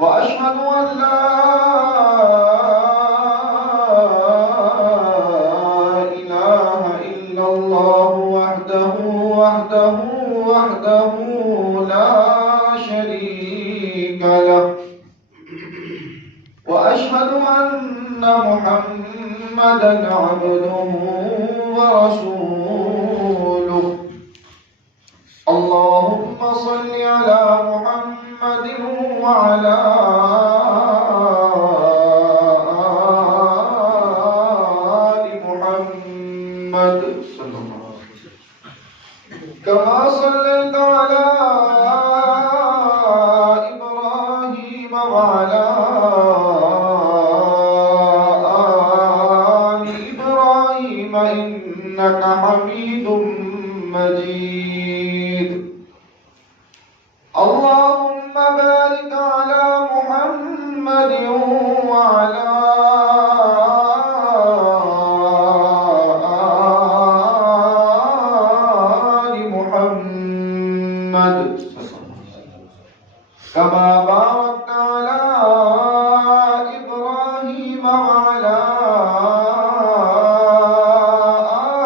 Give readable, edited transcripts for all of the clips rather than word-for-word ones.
وأشهد أن لا إله إلا الله وحده لا شريك له وأشهد أن محمدا عبده ورسوله اللهم صل على محمد وعلى آل محمد صلى الله عليه وسلم كما صليت على إبراهيم وعلى آل إبراهيم إنك حميد مجيد اللهم بارك على محمد وعلى آل محمد كما باركت على إبراهيم وعلى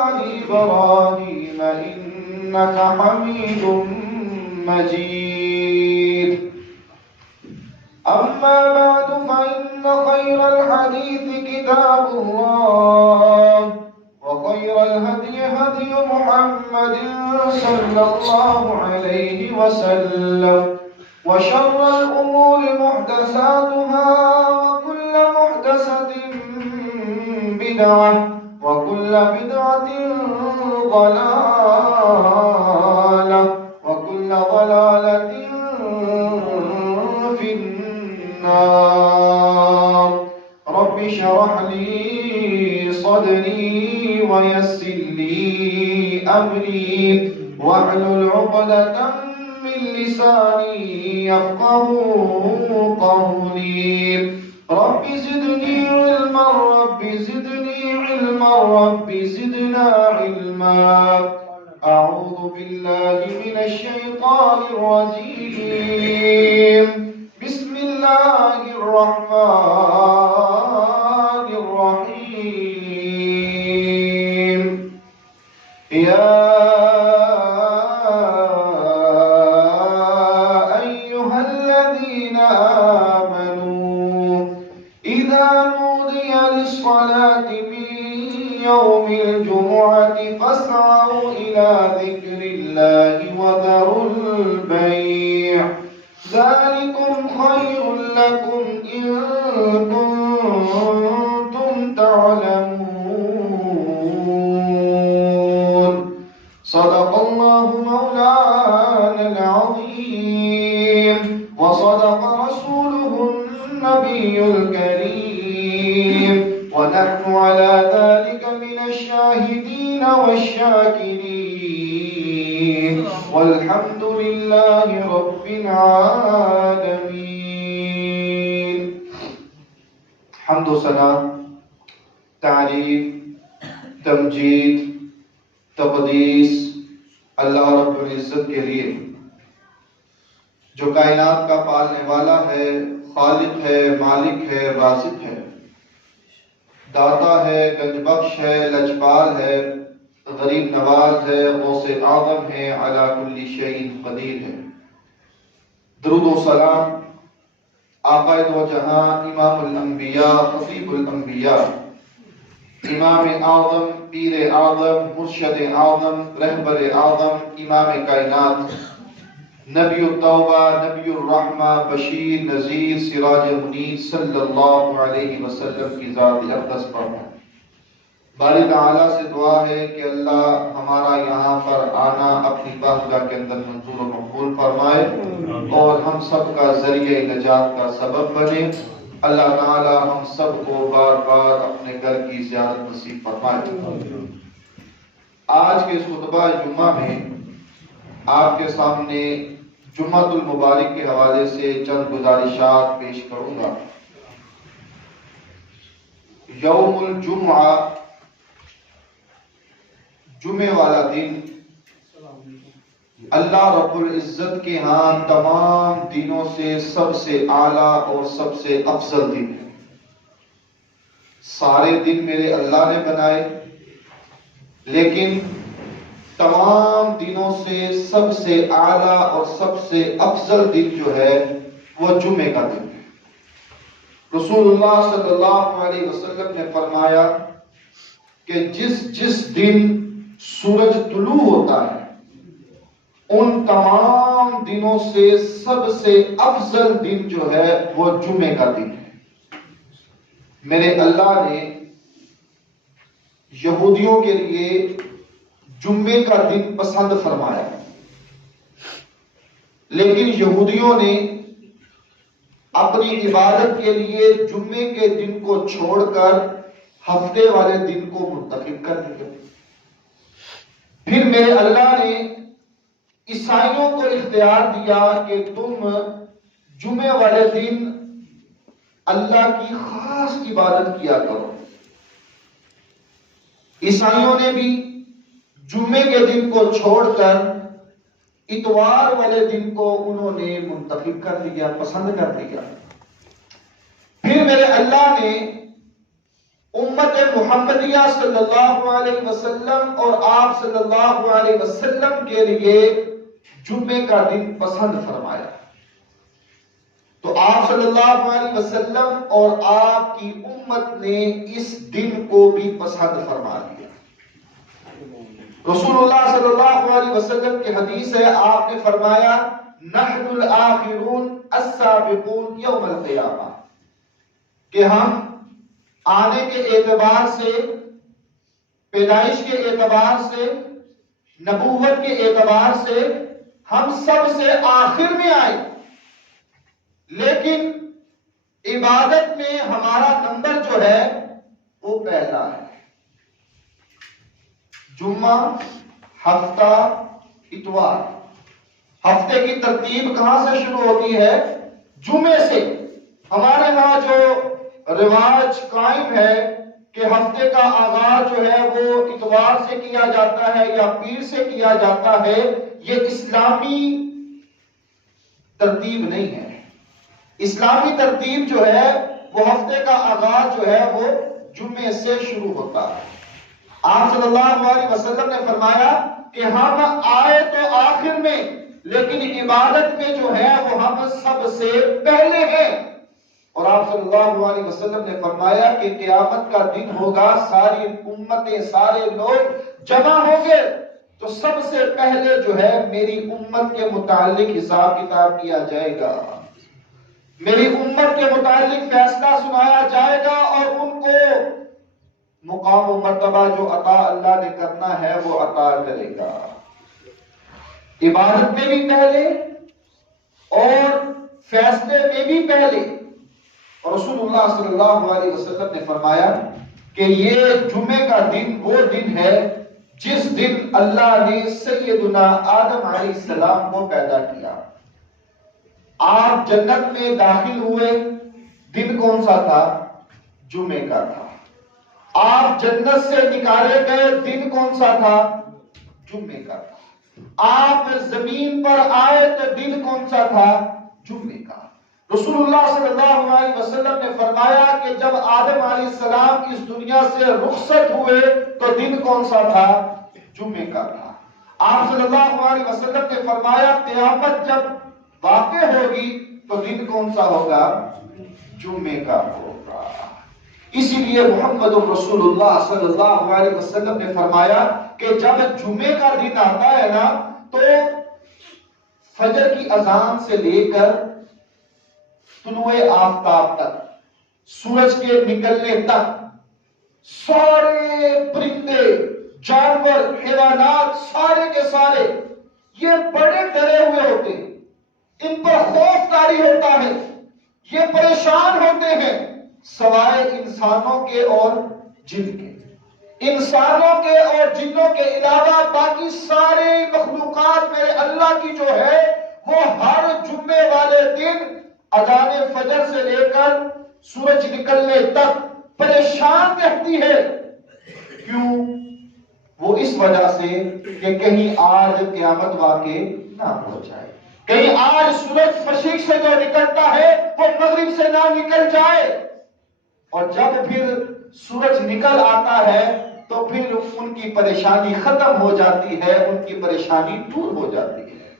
آل إبراهيم إنك حميد مجيد أما بعد فإن خير الحديث كتاب الله وخير الهدي هدي محمد صلى الله عليه وسلم وشر الأمور محدثاتها وكل محدثة بدعة وكل بدعة ضلالة وكل ضلالة في النار رب اشرح لي صدري ويسر لي أمري واحلل عقدة من لساني يفقهوا قولي رب زدني علما رب زدني علما رب زدنا علما أعوذ بالله من الشيطان الرجيم بسم الله الرحمن الرحيم يا أيها الذين آمنوا إذا نودي للصلاة من يوم الجمعة فاسعوا إلى ذكر الله وذروا البيع ذلكم خير لكم إن كنتم تعلمون صدق الله مولانا العظيم وصدق رسوله النبي الكريم ونحن على ذلك من الشاهدين والشاكرين والحمد لله رب العالمين حمد و ثنا تعریف تمجید تقدیس اللہ رب العزت کے لیے جو کائنات کا پالنے والا ہے خالق ہے مالک ہے رازق ہے داتا ہے گنج بخش ہے لجپال ہے غریب نواز ہے غوث اعظم ہے علی کل شیء قدیر ہے درود و سلام آقا دو جہاں امام الانبیاء خطیب الانبیاء امام اعظم پیر اعظم مرشد اعظم رہبر اعظم امام کائنات نبی التوبہ نبی الرحمہ بشیر نذیر سراج منیر صلی اللہ علیہ وسلم کی ذات اقدس پر ہے باری تعالیٰ سے دعا ہے کہ اللہ ہمارا یہاں پر آنا اپنی بارگاہ کے اندر منظور و مقبول فرمائے اور ہم سب کا ذریعہ نجات کا سبب بنے اللہ تعالیٰ ہم سب کو بار بار اپنے گھر کی زیارت نصیب فرمائے آج کے خطبہ جمعہ میں آپ کے سامنے جمعۃ المبارک کے حوالے سے چند گزارشات پیش کروں گا یوم الجمعہ جمعے والا دن اللہ رب العزت کے ہاں تمام دینوں سے سب سے اعلیٰ اور سب سے افضل دن ہے۔ سارے دن میرے اللہ نے بنائے، لیکن تمام دنوں سے سب سے اعلیٰ اور سب سے افضل دن جو ہے وہ جمعے کا دن ہے۔ رسول اللہ صلی اللہ علیہ وسلم نے فرمایا کہ جس دن سورج طلوع ہوتا ہے ان تمام دنوں سے سب سے افضل دن جو ہے وہ جمعے کا دن ہے۔ میرے اللہ نے یہودیوں کے لیے جمعے کا دن پسند فرمایا، لیکن یہودیوں نے اپنی عبادت کے لیے جمعے کے دن کو چھوڑ کر ہفتے والے دن کو منتخب کر دیا۔ پھر میرے اللہ نے عیسائیوں کو اختیار دیا کہ تم جمعے والے دن اللہ کی خاص عبادت کیا کرو۔ عیسائیوں نے بھی جمعے کے دن کو چھوڑ کر اتوار والے دن کو انہوں نے منتخب کر دیا، پسند کر دیا۔ پھر میرے اللہ نے امت محمدیہ صلی اللہ علیہ وسلم اور آپ صلی اللہ علیہ وسلم کے لیے جمعے کا دن پسند فرمایا، تو آپ صلی اللہ علیہ وسلم اور آپ کی امت نے اس دن کو بھی پسند فرما دیا۔ رسول اللہ صلی اللہ علیہ وسلم کی حدیث ہے، آپ نے فرمایا نحن الآخرون السابقون یوم القیامہ، کہ ہم آنے کے اعتبار سے، پیدائش کے اعتبار سے، نبوت کے اعتبار سے ہم سب سے آخر میں آئے، لیکن عبادت میں ہمارا نمبر جو ہے وہ پہلا ہے۔ جمعہ، ہفتہ، اتوار، ہفتے کی ترتیب کہاں سے شروع ہوتی ہے؟ جمعے سے۔ ہمارے ہاں جو رواج قائم ہے کہ ہفتے کا آغاز جو ہے وہ اتوار سے کیا جاتا ہے یا پیر سے کیا جاتا ہے، یہ اسلامی ترتیب نہیں ہے۔ اسلامی ترتیب جو ہے وہ ہفتے کا آغاز جو ہے وہ جمعے سے شروع ہوتا ہے۔ آپ صلی اللہ علیہ وسلم نے فرمایا کہ ہم آئے تو آخر میں، لیکن عبادت میں جو ہے وہ ہم سب سے پہلے ہیں۔ اور آپ صلی اللہ علیہ وسلم نے فرمایا کہ قیامت کا دن ہوگا، ساری امتیں، سارے لوگ جمع ہوں گے، تو سب سے پہلے جو ہے میری امت کے متعلق حساب کتاب کیا جائے گا، میری امت کے متعلق فیصلہ سنایا جائے گا، اور ان کو مقام و مرتبہ جو عطا اللہ نے کرنا ہے وہ عطا کرے گا۔ عبادت میں بھی پہلے اور فیصلے میں بھی پہلے۔ اور رسول اللہ صلی اللہ علیہ وسلم نے فرمایا کہ یہ جمعے کا دن وہ دن ہے جس دن اللہ نے سیدنا آدم علیہ السلام کو پیدا کیا۔ آپ جنت میں داخل ہوئے، دن کون سا تھا؟ جمعے کا تھا۔ آپ جنت سے نکالے گئے، دن کون سا تھا؟ جمعے کا تھا۔ آپ زمین پر آئے تو دن کون سا تھا؟ جمعے کا۔ رسول اللہ صلی اللہ علیہ وسلم نے فرمایا کہ جب آدم علیہ السلام اس دنیا سے رخصت ہوئے تو دن کون سا تھا؟ جمعے کا تھا۔ آپ صلی اللہ علیہ وسلم نے فرمایا قیامت جب واقع ہوگی تو دن کون سا ہوگا؟ جمعے کا ہوگا۔ اسی لیے محمد رسول اللہ صلی اللہ علیہ وسلم نے فرمایا کہ جب جمعے کا دن آتا ہے نا تو فجر کی اذان سے لے کر طلوع آفتاب تک، سورج کے نکلنے تک، سارے پرندے، جانور، حیوانات، سارے کے سارے یہ بڑے ڈرے ہوئے ہوتے ہیں، ان پر خوف طاری ہوتا ہے، یہ پریشان ہوتے ہیں، سوائے انسانوں کے اور جن کے۔ انسانوں کے اور جنوں کے علاوہ باقی سارے مخلوقات میرے اللہ کی جو ہے وہ ہر جمعے والے دن اذان فجر سے لے کر سورج نکلنے تک پریشان رہتی ہے۔ کیوں؟ وہ اس وجہ سے کہ کہیں آج قیامت واقع نہ ہو جائے، کہیں آج سورج مشرق سے جو نکلتا ہے وہ مغرب سے نہ نکل جائے، اور جب پھر سورج نکل آتا ہے تو پھر ان کی پریشانی ختم ہو جاتی ہے، ان کی پریشانی دور ہو جاتی ہے۔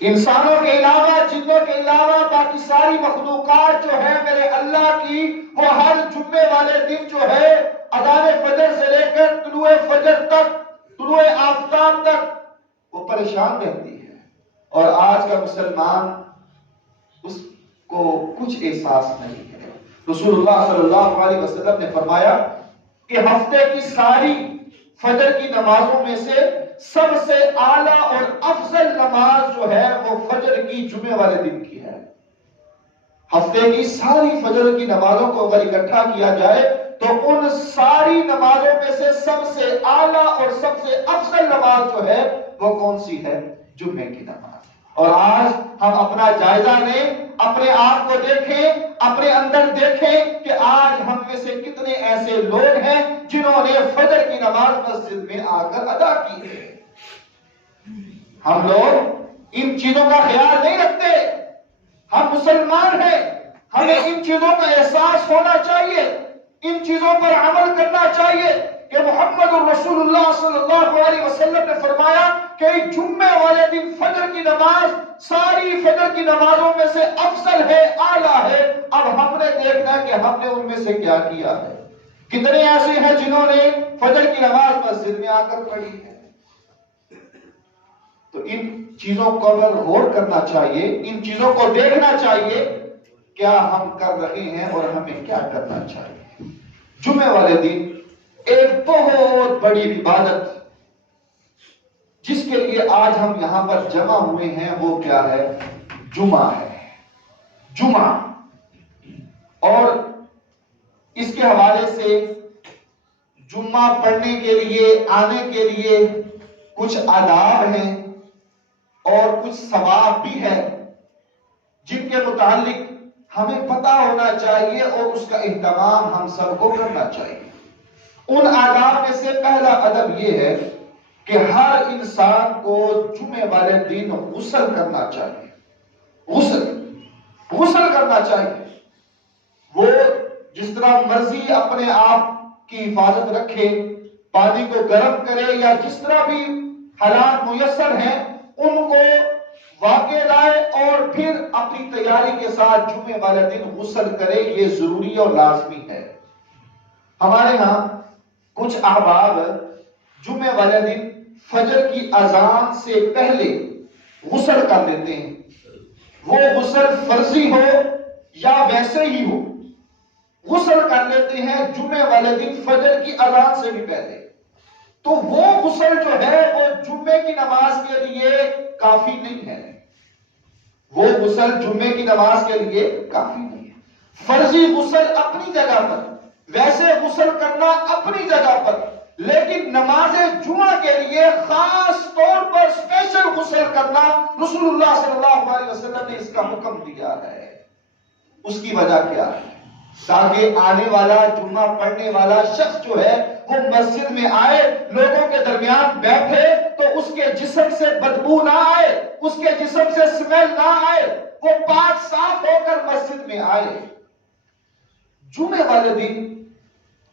انسانوں کے علاوہ، جنوں کے علاوہ باقی ساری مخلوقات جو ہے میرے اللہ کی، وہ ہر جمعے والے دن جو ہے اذان فجر سے لے کر طلوع فجر تک، طلوع آفتاب تک وہ پریشان رہتی ہے، اور آج کا مسلمان اس کو کچھ احساس نہیں ہے۔ رسول اللہ صلی اللہ علیہ وسلم نے فرمایا کہ ہفتے کی ساری فجر کی نمازوں میں سے سب سے اعلیٰ اور افضل نماز جو ہے وہ فجر کی جمعے والے دن کی ہے۔ ہفتے کی ساری فجر کی نمازوں کو اگر اکٹھا کیا جائے تو ان ساری نمازوں میں سے سب سے اعلیٰ اور سب سے افضل نماز جو ہے وہ کون سی ہے؟ جمعے کی نماز۔ اور آج ہم اپنا جائزہ لیں، اپنے آپ کو دیکھیں، اپنے اندر دیکھیں کہ آج ہم میں سے کتنے ایسے لوگ ہیں جنہوں نے فجر کی نماز مسجد میں آ کر ادا کی ہے۔ ہم لوگ ان چیزوں کا خیال نہیں رکھتے۔ ہم مسلمان ہیں، ہمیں ان چیزوں کا احساس ہونا چاہیے، ان چیزوں پر عمل کرنا چاہیے کہ محمد رسول اللہ صلی اللہ علیہ وسلم نے فرمایا کہ جمعے والے دن فجر کی نماز ساری فجر کی نمازوں میں سے افضل ہے، اعلیٰ ہے۔ اب ہم نے دیکھنا ہے کہ ہم نے ان میں سے کیا کیا ہے۔ کتنے ایسے ہیں جنہوں نے فجر کی نماز مسجد میں آ کر پڑھی ہے؟ تو ان چیزوں کو غور کرنا چاہیے، ان چیزوں کو دیکھنا چاہیے کیا ہم کر رہے ہیں اور ہمیں کیا کرنا چاہیے۔ جمعے والے دن ایک بہت بڑی عبادت جس کے لیے آج ہم یہاں پر جمع ہوئے ہیں وہ کیا ہے؟ جمعہ ہے۔ جمعہ، اور اس کے حوالے سے جمعہ پڑھنے کے لیے، آنے کے لیے کچھ آداب ہیں اور کچھ ثواب بھی ہے جن کے متعلق ہمیں پتہ ہونا چاہیے اور اس کا اہتمام ہم سب کو کرنا چاہیے۔ ان آداب میں سے پہلا ادب یہ ہے کہ ہر انسان کو جمعے والے دن غسل کرنا چاہیے۔ غسل کرنا چاہیے۔ وہ جس طرح مرضی اپنے آپ کی حفاظت رکھے، پانی کو گرم کرے یا جس طرح بھی حالات میسر ہیں ان کو واقع لائے اور پھر اپنی تیاری کے ساتھ جمعے والے دن غسل کرے، یہ ضروری اور لازمی ہے۔ ہمارے ہاں کچھ احباب جمعے والے دن فجر کی اذان سے پہلے غسل کر لیتے ہیں، وہ غسل فرضی ہو یا ویسے ہی ہو، غسل کر لیتے ہیں جمعے والے دن فجر کی اذان سے بھی پہلے۔ تو وہ غسل جو ہے وہ جمعے کی نماز کے لیے کافی نہیں ہے، وہ غسل جمعے کی نماز کے لیے کافی نہیں ہے۔ فرضی غسل اپنی جگہ پر، ویسے غسل کرنا اپنی جگہ پر، لیکن نماز جمعہ کے لیے خاص طور پر اسپیشل غسل کرنا رسول اللہ صلی اللہ علیہ وسلم نے اس کا حکم دیا ہے۔ اس کی وجہ کیا ہے؟ تاکہ آنے والا جمعہ پڑھنے والا شخص جو ہے وہ مسجد میں آئے، لوگوں کے درمیان بیٹھے تو اس کے جسم سے بدبو نہ آئے، اس کے جسم سے سمیل نہ آئے، وہ پاک صاف ہو کر مسجد میں آئے۔ جمعے والے دن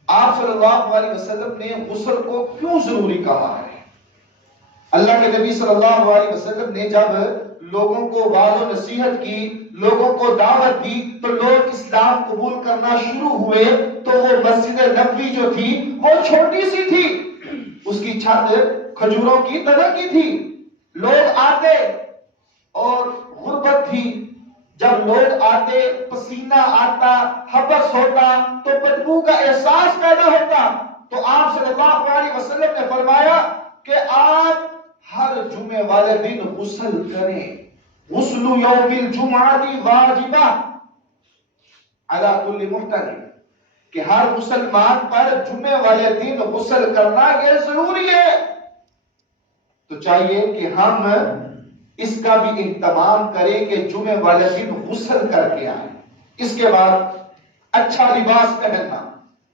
آپ صلی اللہ علیہ وسلم نے غسل کو کیوں ضروری کہا ہے؟ اللہ کے نبی صلی اللہ علیہ وسلم نے جب لوگوں کو واعظ و نصیحت کی، لوگوں کو دعوت دی تو لوگ اسلام قبول کرنا شروع ہوئے تو وہ مسجد نبوی جو تھی وہ چھوٹی سی تھی، اس کی چھت کھجوروں کی طرح کی تھی، لوگ آتے اور غربت تھی، جب لوگ آتے پسینہ آتا، حبس ہوتا تو بدبو کا احساس پیدا ہوتا، تو آپ صلی اللہ علیہ وسلم نے فرمایا کہ آپ ہر جمعے والے دن غسل کریں، غسل یوم الجمعہ واجبہ علی کل محتلم، کہ ہر مسلمان پر جمعے والے دن غسل کرنا یہ ضروری ہے۔ تو چاہیے کہ ہم اس کا بھی اہتمام کریں کہ جمعے والے دن غسل کر کے آئیں۔ اس کے بعد اچھا لباس پہننا،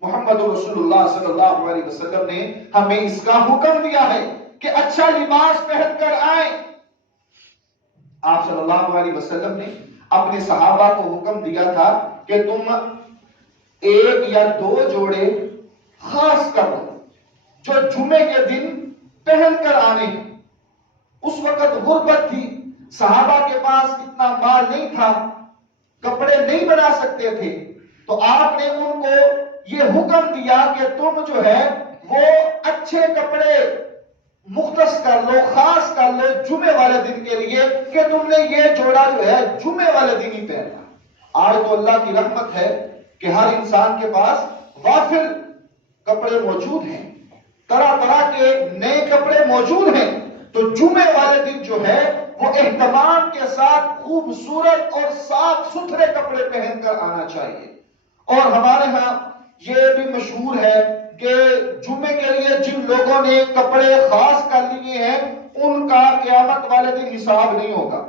محمد رسول اللہ صلی اللہ علیہ وسلم نے ہمیں اس کا حکم دیا ہے کہ اچھا لباس پہن کر آئیں۔ آپ صلی اللہ علیہ وسلم نے اپنے صحابہ کو حکم دیا تھا کہ تم ایک یا دو جوڑے خاص کرو جو جمعے کے دن پہن کر آنے ہیں۔ اس وقت غربت تھی، صحابہ کے پاس اتنا مال نہیں تھا، کپڑے نہیں بنا سکتے تھے، تو آپ نے ان کو یہ حکم دیا کہ تم جو ہے وہ اچھے کپڑے مختص کر لو، خاص کر لو جمعے والے دن کے لیے، کہ تم نے یہ جوڑا جو ہے جمعے والے دن ہی پہنا۔ آج تو اللہ کی رحمت ہے کہ ہر انسان کے پاس وافر کپڑے موجود ہیں، طرح طرح کے نئے کپڑے موجود ہیں، تو جمعے والے دن جو ہے وہ اہتمام کے ساتھ خوبصورت اور صاف ستھرے کپڑے پہن کر آنا چاہیے۔ اور ہمارے ہاں یہ بھی مشہور ہے کہ جمعے کے لیے جن لوگوں نے کپڑے خاص کر لیے ہیں ان کا قیامت والے دن حساب نہیں ہوگا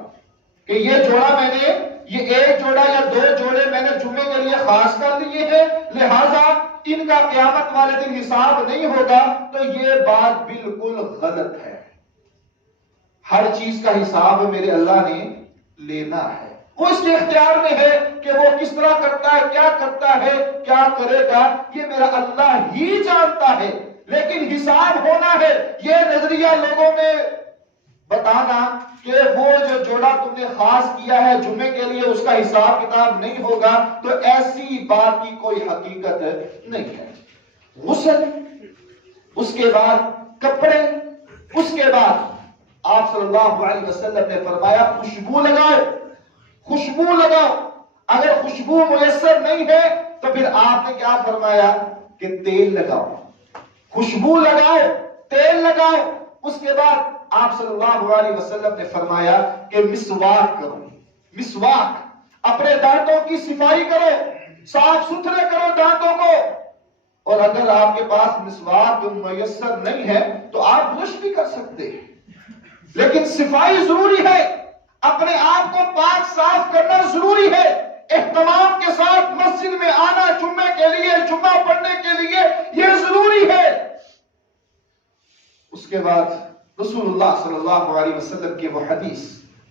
کہ یہ جوڑا میں نے، یہ ایک جوڑا یا دو جوڑے میں نے جمعے کے لیے خاص کر لیے ہیں، لہٰذا ان کا قیامت والے دن حساب نہیں ہوگا۔ تو یہ بات بالکل غلط ہے۔ ہر چیز کا حساب میرے اللہ نے لینا ہے، وہ اس کے اختیار میں ہے کہ وہ کس طرح کرتا ہے، کیا کرتا ہے، کیا کرے گا، یہ میرا اللہ ہی جانتا ہے۔ لیکن حساب ہونا ہے، یہ نظریہ لوگوں میں بتانا کہ وہ جو جوڑا تم نے خاص کیا ہے جمعے کے لیے اس کا حساب کتاب نہیں ہوگا، تو ایسی بات کی کوئی حقیقت نہیں ہے۔ غسل، اس کے بعد کپڑے، اس کے بعد آپ صلی اللہ علیہ وسلم نے فرمایا خوشبو لگاؤ، خوشبو لگاؤ۔ اگر خوشبو میسر نہیں ہے تو پھر آپ نے کیا فرمایا کہ تیل لگاؤ، خوشبو لگاؤ، تیل لگاؤ۔ اس کے بعد آپ صلی اللہ علیہ وسلم نے فرمایا کہ مسواک کرو، مسواک، اپنے دانتوں کی صفائی کرو، صاف ستھرے کرو دانتوں کو۔ اور اگر آپ کے پاس مسواک میسر نہیں ہے تو آپ برش بھی کر سکتے ہیں، لیکن صفائی ضروری ہے، اپنے آپ کو پاک صاف کرنا ضروری ہے۔ اہتمام کے ساتھ مسجد میں آنا جمعے کے لیے، جمعہ پڑھنے کے لیے، یہ ضروری ہے۔ اس کے بعد رسول اللہ صلی اللہ علیہ وسلم کی وہ حدیث،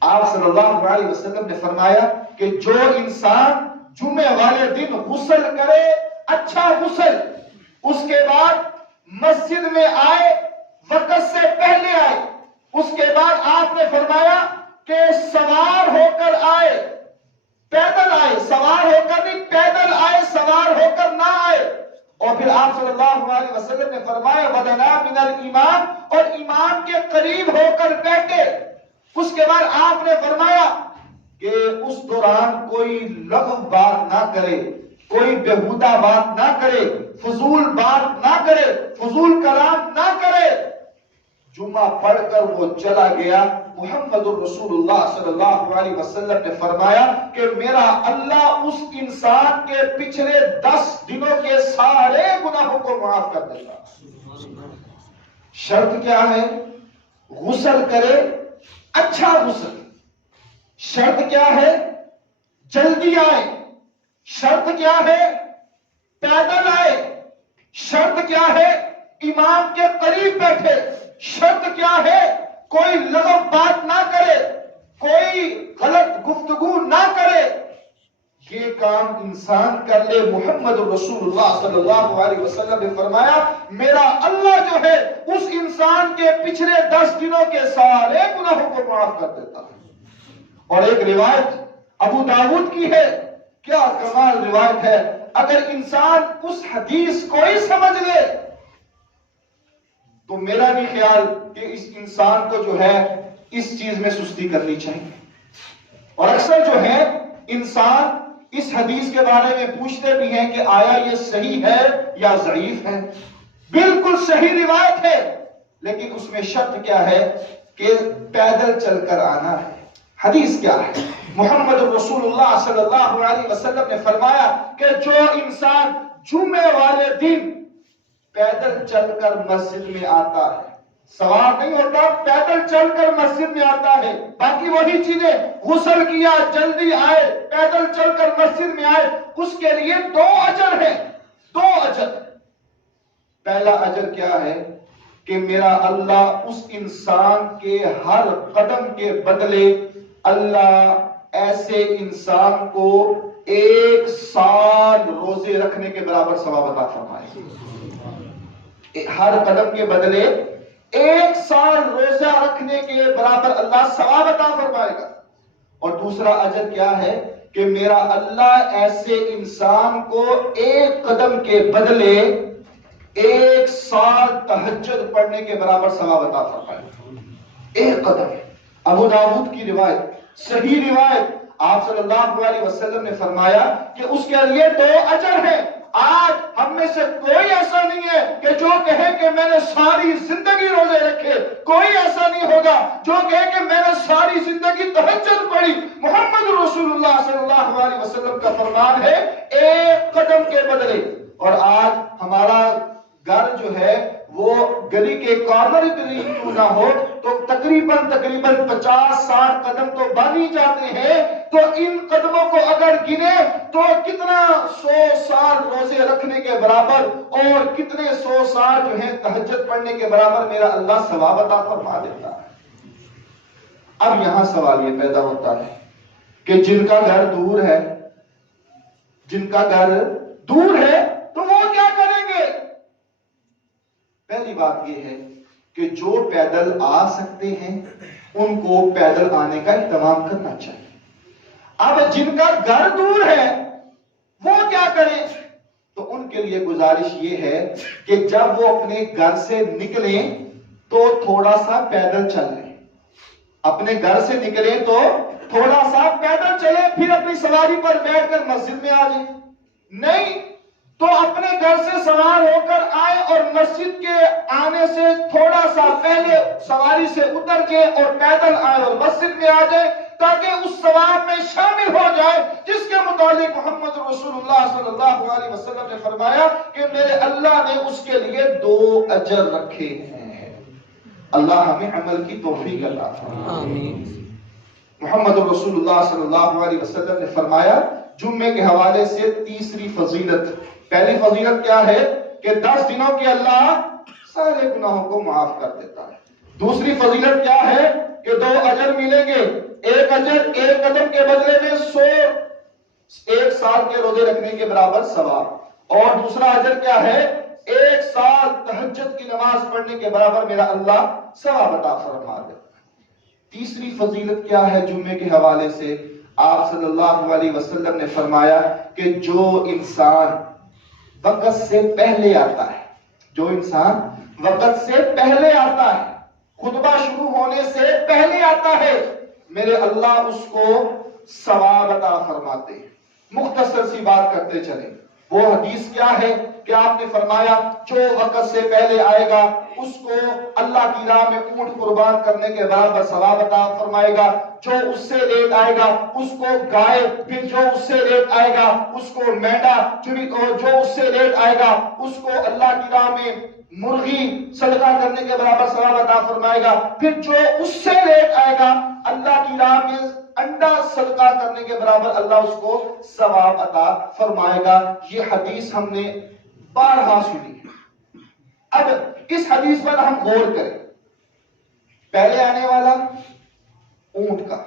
آپ صلی اللہ علیہ وسلم نے فرمایا کہ جو انسان جمعے والے دن غسل کرے، اچھا غسل، اس کے بعد مسجد میں آئے، وقت سے پہلے آئے، اس کے بعد آپ نے فرمایا کہ سوار ہو کر آئے، پیدل آئے، سوار ہو کر نہیں، پیدل آئے، سوار ہو کر نہ آئے۔ اور پھر آپ صلی اللہ علیہ وسلم نے فرمایا وَدَنَا مِنَ الْإِمَامِ، اور امام کے قریب ہو کر بیٹھے۔ اس کے بعد آپ نے فرمایا کہ اس دوران کوئی لغو بات نہ کرے، کوئی بیہودہ بات نہ کرے، فضول بات نہ کرے، فضول کلام نہ کرے۔ جمعہ پڑھ کر وہ چلا گیا۔ محمد الرسول اللہ صلی اللہ علیہ وسلم نے فرمایا کہ میرا اللہ اس انسان کے پچھلے 10 دنوں کے سارے گناہوں کو معاف کر دیتا۔ شرط کیا ہے؟ غسل کرے، اچھا غسل۔ شرط کیا ہے؟ جلدی آئے۔ شرط کیا ہے؟ پیدل آئے۔ شرط کیا ہے؟ امام کے قریب بیٹھے۔ شرط کیا ہے؟ کوئی لغو بات نہ کرے، کوئی غلط گفتگو نہ کرے۔ یہ کام انسان کر لے، محمد رسول اللہ صلی اللہ علیہ وسلم نے فرمایا میرا اللہ جو ہے اس انسان کے پچھلے 10 دنوں کے سارے گناہوں کو معاف کر دیتا ہے۔ اور ایک روایت ابو داؤد کی ہے، کیا کمال روایت ہے، اگر انسان اس حدیث کو ہی سمجھ لے تو میرا بھی خیال کہ اس انسان کو جو ہے اس چیز میں سستی کرنی چاہیے۔ اور اکثر جو ہے انسان اس حدیث کے بارے میں پوچھتے بھی ہیں کہ آیا یہ صحیح ہے یا ضعیف ہے؟ بالکل صحیح روایت ہے، لیکن اس میں شرط کیا ہے کہ پیدل چل کر آنا ہے۔ حدیث کیا ہے؟ محمد رسول اللہ صلی اللہ علیہ وسلم نے فرمایا کہ جو انسان جمعے والے دن پیدل چل کر مسجد میں آتا ہے، سوار نہیں ہوتا، پیدل چل کر مسجد میں آتا ہے، باقی وہی چیزیں، غسل کیا، جلدی آئے، پیدل چل کر مسجد میں آئے، اس کے لیے 2 اجر ہیں۔ دو اجر. پہلا اجر کیا ہے کہ میرا اللہ اس انسان کے ہر قدم کے بدلے اللہ ایسے انسان کو 1 سال روزے رکھنے کے برابر ثواب عطا فرمائے. ہر قدم کے بدلے 1 سال روزہ رکھنے کے برابر اللہ ثواب عطا فرمائے گا. اور دوسرا اجر کیا ہے کہ میرا اللہ ایسے انسان کو 1 قدم کے بدلے 1 سال تہجد پڑھنے کے برابر ثواب عطا فرمائے گا. 1 قدم. ابو داؤد کی روایت, صحیح روایت, آپ صلی اللہ علیہ وسلم نے فرمایا کہ اس کے لیے 2 اجر ہیں. آج ہم میں سے کوئی ایسا نہیں ہے کہ جو کہے کہ میں نے ساری زندگی روزے رکھے. کوئی ایسا نہیں ہوگا جو کہے کہ میں نے ساری زندگی تہجد پڑھی. محمد رسول اللہ صلی اللہ علیہ وسلم کا فرمان ہے 1 قدم کے بدلے. اور آج ہمارا گھر جو ہے وہ گلی کے کارنر پہ کیوں نہ ہو تو تقریباً 50-60 قدم تو بن ہی جاتے ہیں. تو ان قدموں کو اگر گنے تو کتنا 100 سال روزے رکھنے کے برابر اور کتنے 100 سال جو ہیں تہجد پڑھنے کے برابر میرا اللہ ثواب عطا فرما دیتا ہے. اب یہاں سوال یہ پیدا ہوتا ہے کہ جن کا گھر دور ہے, جن کا گھر دور ہے تو وہ کیا کریں گے؟ پہلی بات یہ ہے کہ جو پیدل آ سکتے ہیں ان کو پیدل آنے کا اہتمام کرنا چاہیے. اب جن کا گھر دور ہے وہ کیا کریں؟ تو ان کے لیے گزارش یہ ہے کہ جب وہ اپنے گھر سے نکلیں تو تھوڑا سا پیدل چلیں. اپنے گھر سے نکلیں تو تھوڑا سا پیدل چلیں, پھر اپنی سواری پر بیٹھ کر مسجد میں آ جائیں. نہیں تو اپنے گھر سے سوار ہو کر آئے اور مسجد کے آنے سے تھوڑا سا پہلے سواری سے اتر کے اور پیدل آئے اور مسجد میں آ جائے تاکہ اس ثواب میں شامل ہو جائے جس کے متعلق محمد رسول اللہ صلی اللہ علیہ وسلم نے فرمایا کہ میرے اللہ نے اس کے لیے 2 اجر رکھے ہیں. اللہ ہمیں عمل کی توفیق عطا فرمائے. آمین. محمد رسول اللہ صلی اللہ علیہ وسلم نے فرمایا جمعے کے حوالے سے تیسری فضیلت, پہلی فضیلت کیا ہے کہ 10 دنوں کے اللہ سارے گناہوں کو معاف کر دیتا ہے. دوسری فضیلت کیا ہے کہ 2 اجر ملیں گے. 1 اجر 1 قدم کے بدلے میں 1 سال کے روزے رکھنے کے برابر ثواب. اور دوسرا اجر کیا ہے 1 سال تہجد کی نماز پڑھنے کے برابر میرا اللہ ثواب عطا فرما دیتا ہے. تیسری فضیلت کیا ہے جمعے کے حوالے سے؟ آپ صلی اللہ علیہ وسلم نے فرمایا کہ جو انسان وقت سے پہلے آتا ہے, جو انسان وقت سے پہلے آتا ہے, خطبہ شروع ہونے سے پہلے آتا ہے, میرے اللہ اس کو ثواب عطا فرماتے ہیں. مختصر سی بات کرتے چلیں. وہ حدیث کیا ہے کہ آپ نے فرمایا جو وقت سے پہلے آئے گا اس کو اللہ کی راہ میں اونٹ قربان کرنے کے برابر ثواب عطا فرمائے گا. جو اس سے لیٹ آئے گا اس کو گائے, پھر جو اس سے لیٹ آئے گا اس کو مینڈا, جو اس سے لیٹ آئے گا اس کو اللہ کی راہ میں مرغی صدقہ کرنے کے برابر ثواب عطا فرمائے گا. پھر جو اس سے لیٹ آئے گا اللہ کی راہ میں انڈا صدقہ کرنے کے برابر اللہ اس کو ثواب عطا فرمائے گا. یہ حدیث ہم نے بارہا سنی ہے. اب اس حدیث پر ہم غور کریں. پہلے آنے والا اونٹ کا,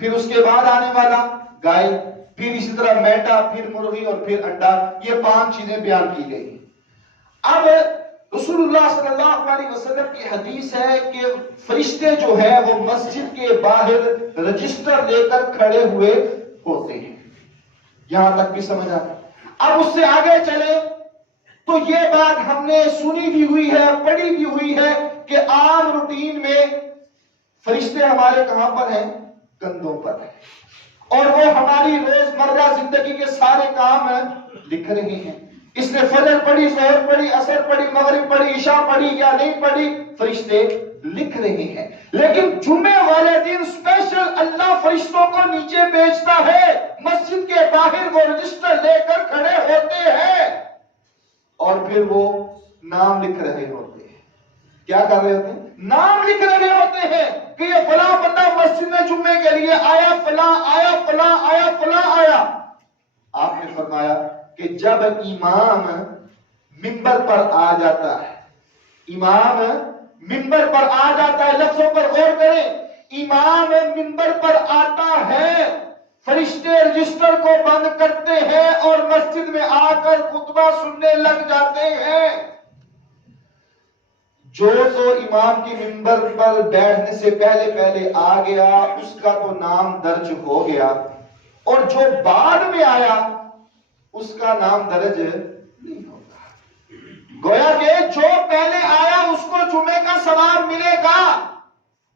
پھر اس کے بعد آنے والا گائے, پھر اسی طرح میٹا, پھر مرغی اور پھر انڈا. یہ 5 چیزیں بیان کی گئی. اب رسول اللہ صلی اللہ علیہ وسلم کی حدیث ہے کہ فرشتے جو ہیں وہ مسجد کے باہر رجسٹر لے کر کھڑے ہوئے ہوتے ہیں. یہاں تک بھی سمجھ آتا. اب اس سے آگے چلے تو یہ بات ہم نے سنی بھی ہوئی ہے, پڑھی بھی ہوئی ہے کہ عام روٹین میں فرشتے ہمارے کہاں پر ہیں؟ کندھوں پر ہیں, اور وہ ہماری روزمرہ زندگی کے سارے کام لکھ رہے ہیں. اس نے فجر پڑھی, ظہر پڑھی, عصر پڑھی, مغرب پڑھی, عشاء پڑھی یا نہیں پڑھی, فرشتے لکھ رہے ہیں. لیکن جمعے والے دن اسپیشل اللہ فرشتوں کو نیچے بھیجتا ہے. مسجد کے باہر وہ رجسٹر لے کر کھڑے ہوتے ہیں اور پھر وہ نام لکھ رہے ہوتے ہیں. کیا کر رہے ہوتے ہیں؟ نام لکھ رہے ہوتے ہیں کہ یہ فلاں بندہ مسجد میں جمعے کے لیے آیا, فلاں آیا, فلاں آیا, فلاں آیا. آپ نے فرمایا کہ جب امام منبر پر آ جاتا ہے، امام منبر پر آ جاتا ہے، لفظوں پر غور کریں، امام منبر پر آتا ہے، فرشتے رجسٹر کو بند کرتے ہیں اور مسجد میں آ کر خطبہ سننے لگ جاتے ہیں۔ جو تو امام کی منبر پر بیٹھنے سے پہلے پہلے آ گیا اس کا تو نام درج ہو گیا، اور جو بعد میں آیا اس کا نام درج نہیں ہوگا۔ گویا کہ جو پہلے آیا اس کو جمعے کا ثواب ملے گا،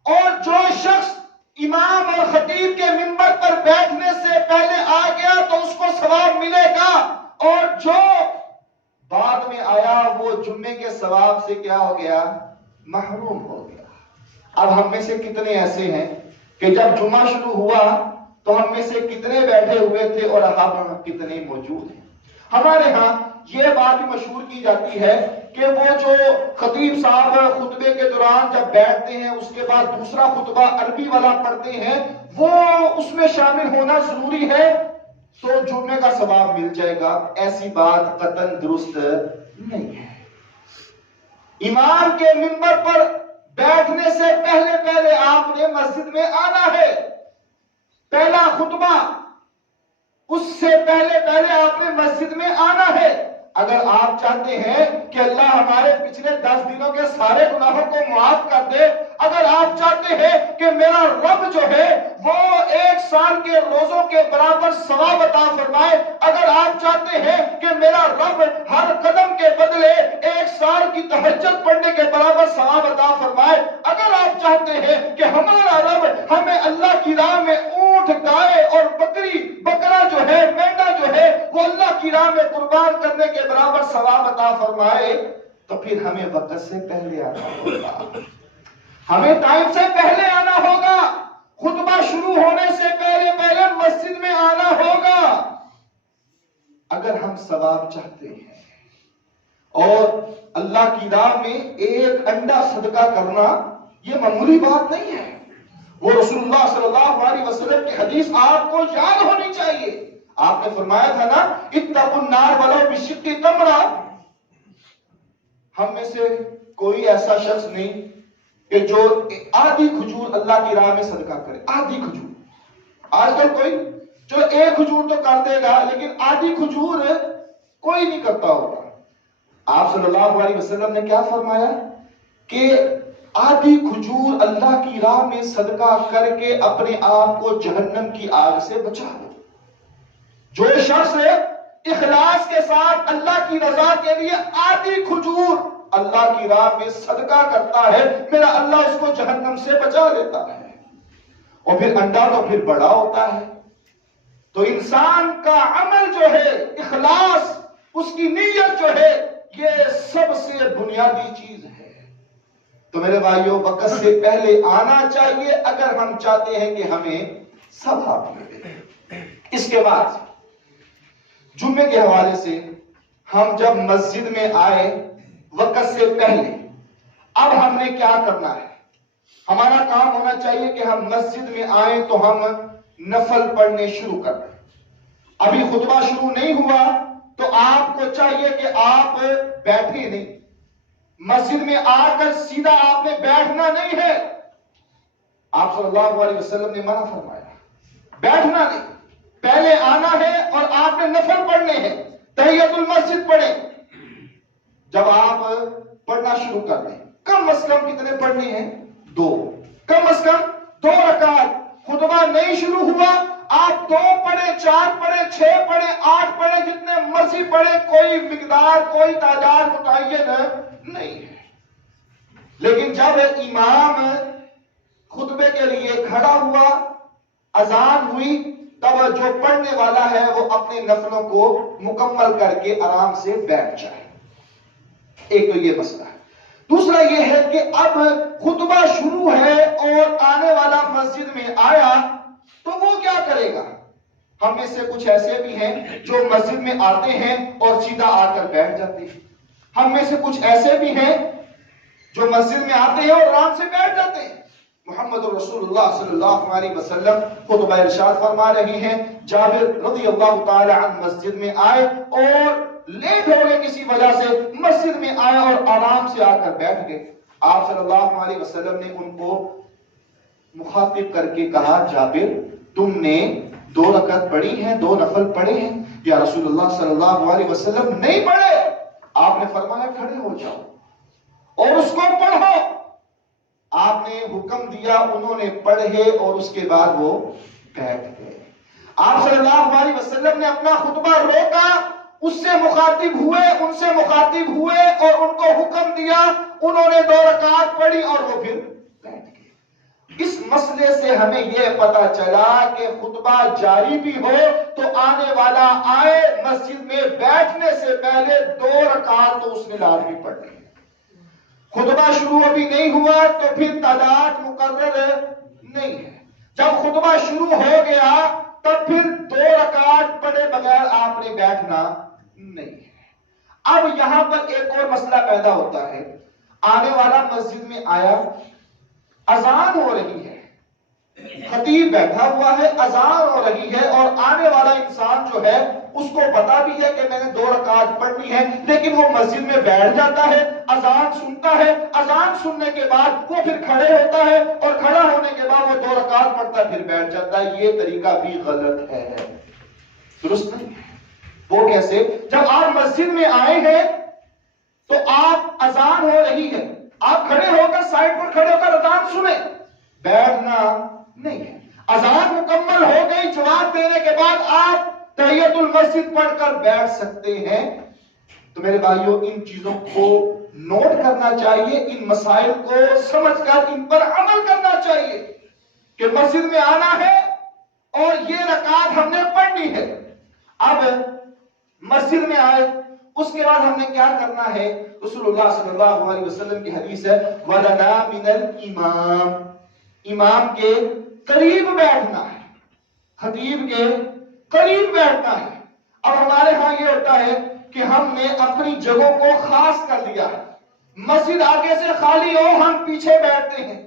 اور جو شخص امام اور خطیب کے منبر پر بیٹھنے سے پہلے آ گیا تو اس کو ثواب ملے گا، اور جو بعد میں آیا وہ جمعے کے ثواب سے کیا ہو گیا؟ محروم ہو گیا۔ اب ہم میں سے کتنے ایسے ہیں کہ جب جمعہ شروع ہوا تو ہم میں سے کتنے بیٹھے ہوئے تھے اور اب ہم کتنے موجود ہیں؟ ہمارے ہاں یہ بات بھی مشہور کی جاتی ہے کہ وہ جو خطیب صاحب خطبے کے دوران جب بیٹھتے ہیں اس کے بعد دوسرا خطبہ عربی والا پڑھتے ہیں، وہ اس میں شامل ہونا ضروری ہے تو جمعے کا ثواب مل جائے گا۔ ایسی بات قطعاً درست نہیں ہے۔ امام کے منبر پر بیٹھنے سے پہلے پہلے آپ نے مسجد میں آنا ہے، پہلا خطبہ اس سے پہلے پہلے آپ نے مسجد میں آنا ہے۔ اگر آپ چاہتے ہیں کہ اللہ ہمارے پچھلے 10 دنوں کے سارے گناہوں کو معاف کر دے، اگر آپ چاہتے ہیں کہ میرا رب جو ہے وہ 1 سال کے روزوں کے برابر ثواب عطا فرمائے، اگر آپ چاہتے ہیں کہ میرا رب ہر قدم کے بدلے 1 سال کی تہجد پڑھنے کے برابر ثواب عطا فرمائے، اگر آپ چاہتے ہیں کہ ہمارا رب ہمیں اللہ کی راہ میں اونٹ، گائے اور بکرا جو ہے، مینڈا جو ہے وہ اللہ کی راہ میں قربان کرنے کے برابر ثواب عطا فرمائے، تو پھر ہمیں وقت سے پہلے آنا ہوگا، ہمیں ٹائم سے پہلے آنا ہوگا، خطبہ شروع ہونے سے پہلے پہلے مسجد میں آنا ہوگا۔ اگر ہم ثواب چاہتے ہیں اور اللہ کی راہ میں 1 انڈا صدقہ کرنا یہ معمولی بات نہیں ہے، وہ رسول اللہ صلی اللہ علیہ وسلم کی حدیث آپ کو یاد ہونی چاہیے۔ آپ نے فرمایا تھا نا، اتقوا النار ولو بشق تمرہ۔ ہم میں سے کوئی ایسا شخص نہیں کہ جو آدھی کھجور اللہ کی راہ میں صدقہ کرے، آدھی کھجور۔ آج کل کوئی جو 1 کھجور تو کر دے گا لیکن آدھی کھجور کوئی نہیں کرتا ہوگا۔ آپ صلی اللہ علیہ وسلم نے کیا فرمایا کہ آدھی کھجور اللہ کی راہ میں صدقہ کر کے اپنے آپ کو جہنم کی آگ سے بچا لو۔ جو شخص اخلاص کے ساتھ اللہ کی رضا کے لیے آدھی کھجور اللہ کی راہ میں صدقہ کرتا ہے، میرا اللہ اس کو جہنم سے بچا لیتا ہے۔ اور پھر انڈا تو پھر بڑا ہوتا ہے۔ تو انسان کا عمل جو ہے، اخلاص، اس کی نیت جو ہے، یہ سب سے بنیادی چیز ہے۔ تو میرے بھائیوں، وقت سے پہلے آنا چاہیے اگر ہم چاہتے ہیں کہ ہمیں ثواب ملے۔ اس کے بعد جمعے کے حوالے سے ہم جب مسجد میں آئے وقت سے پہلے، اب ہم نے کیا کرنا ہے؟ ہمارا کام ہونا چاہیے کہ ہم مسجد میں آئیں تو ہم نفل پڑھنے شروع کر دیں۔ ابھی خطبہ شروع نہیں ہوا تو آپ کو چاہیے کہ آپ بیٹھے نہیں، مسجد میں آ کر سیدھا آپ نے بیٹھنا نہیں ہے۔ آپ صلی اللہ علیہ وسلم نے منع فرمایا، بیٹھنا نہیں، پہلے آنا ہے اور آپ نے نفل پڑھنے ہیں، تحیۃ المسجد پڑھیں۔ جب آپ پڑھنا شروع کر دیں، کم از کم کتنے پڑھنے ہیں؟ 2، کم از کم 2 رکعت۔ خطبہ نہیں شروع ہوا، آپ 2 پڑھیں، 4 پڑھیں، 6 پڑھیں، 8 پڑھیں، جتنے مرضی پڑھیں، کوئی مقدار، کوئی تعداد متعین نہیں ہے۔ لیکن جب امام خطبے کے لیے کھڑا ہوا، اذان ہوئی، تب جو پڑھنے والا ہے وہ اپنے نفلوں کو مکمل کر کے آرام سے بیٹھ جائے۔ ایک تو یہ مسئلہ ہے۔ دوسرا یہ ہے کہ اب خطبہ شروع ہے اور آنے والا مسجد میں آیا تو وہ کیا کرے گا؟ ہم میں سے کچھ ایسے بھی ہیں جو مسجد میں آتے ہیں اور سیدھا آ کر بیٹھ جاتے ہیں۔ ہم میں سے کچھ ایسے بھی ہیں جو مسجد میں آتے ہیں اور آرام سے بیٹھ جاتے ہیں۔ محمد رسول اللہ صلی اللہ علیہ وسلم خطبہ ارشاد فرما رہی ہیں. جابر رضی اللہ تعالی عنہ مسجد میں آئے اور لیٹ ہو گئے کسی وجہ سے, مسجد میں آئے اور آرام سے آ کر بیٹھ گئے. آپ صلی اللہ علیہ وسلم نے ان کو مخاطب کر کے کہا, جابر تم نے 2 رکعت پڑھی ہیں, 2 نفل پڑھے ہیں؟ یا رسول اللہ صلی اللہ علیہ وسلم نہیں پڑھے. آپ نے فرمایا کھڑے ہو جاؤ اور اس کو پڑھو. آپ نے حکم دیا, انہوں نے پڑھے اور اس کے بعد وہ بیٹھ گئے. آپ صلی اللہ علیہ وسلم نے اپنا خطبہ روکا, اس سے مخاطب ہوئے, ان سے مخاطب ہوئے اور ان کو حکم دیا. انہوں نے 2 رکعات پڑھی اور وہ پھر بیٹھ گئے. اس مسئلے سے ہمیں یہ پتا چلا کہ خطبہ جاری بھی ہو تو آنے والا آئے مسجد میں بیٹھنے سے پہلے 2 رکعات تو اس نے لازمی پڑھنی ہے. خطبہ شروع ابھی نہیں ہوا تو پھر تعداد مقرر نہیں ہے. جب خطبہ شروع ہو گیا تب پھر 2 رکعات پڑھے بغیر آپ نے بیٹھنا نہیں ہے. اب یہاں پر ایک اور مسئلہ پیدا ہوتا ہے. آنے والا مسجد میں آیا, اذان ہو رہی ہے, خطیب بیٹھا ہوا ہے, اذان ہو رہی ہے اور آنے والا انسان جو ہے اس کو پتا بھی ہے کہ میں نے 2 رکعت پڑھنی ہے, لیکن وہ مسجد میں بیٹھ جاتا ہے, اذان سنتا ہے, اذان سننے کے بعد وہ پھر کھڑے ہوتا ہے اور کھڑا ہونے کے بعد وہ 2 رکعت پڑھتا ہے, پھر بیٹھ جاتا ہے. یہ طریقہ بھی غلط ہے, درست نہیں ہے. وہ کیسے؟ جب آپ مسجد میں آئے ہیں تو آپ اذان ہو رہی ہے, آپ کھڑے ہو کر سائڈ پر کھڑے ہو کر اذان سنیں, بیٹھنا نہیں ہے. اذان مکمل ہو گئی, جواب دینے کے بعد آپ تحیت المسجد پڑھ کر بیٹھ سکتے ہیں. تو میرے بھائیوں, ان چیزوں کو نوٹ کرنا چاہیے, ان مسائل کو سمجھ کر ان پر عمل کرنا چاہیے کہ مسجد میں آنا ہے اور یہ رکعت ہم نے پڑھنی ہے. اب مسجد میں آئے, اس کے بعد ہم نے کیا کرنا ہے؟ رسول اللہ صلی اللہ علیہ وسلم کی حدیث ہے وَلَنَا مِنَ الْإِمَامِ, امام کے قریب بیٹھنا ہے, خطیب کے قریب بیٹھنا ہے. اب ہمارے ہاں یہ ہوتا ہے کہ ہم نے اپنی جگہوں کو خاص کر لیا ہے. مسجد آگے سے خالی ہو ہم پیچھے بیٹھتے ہیں,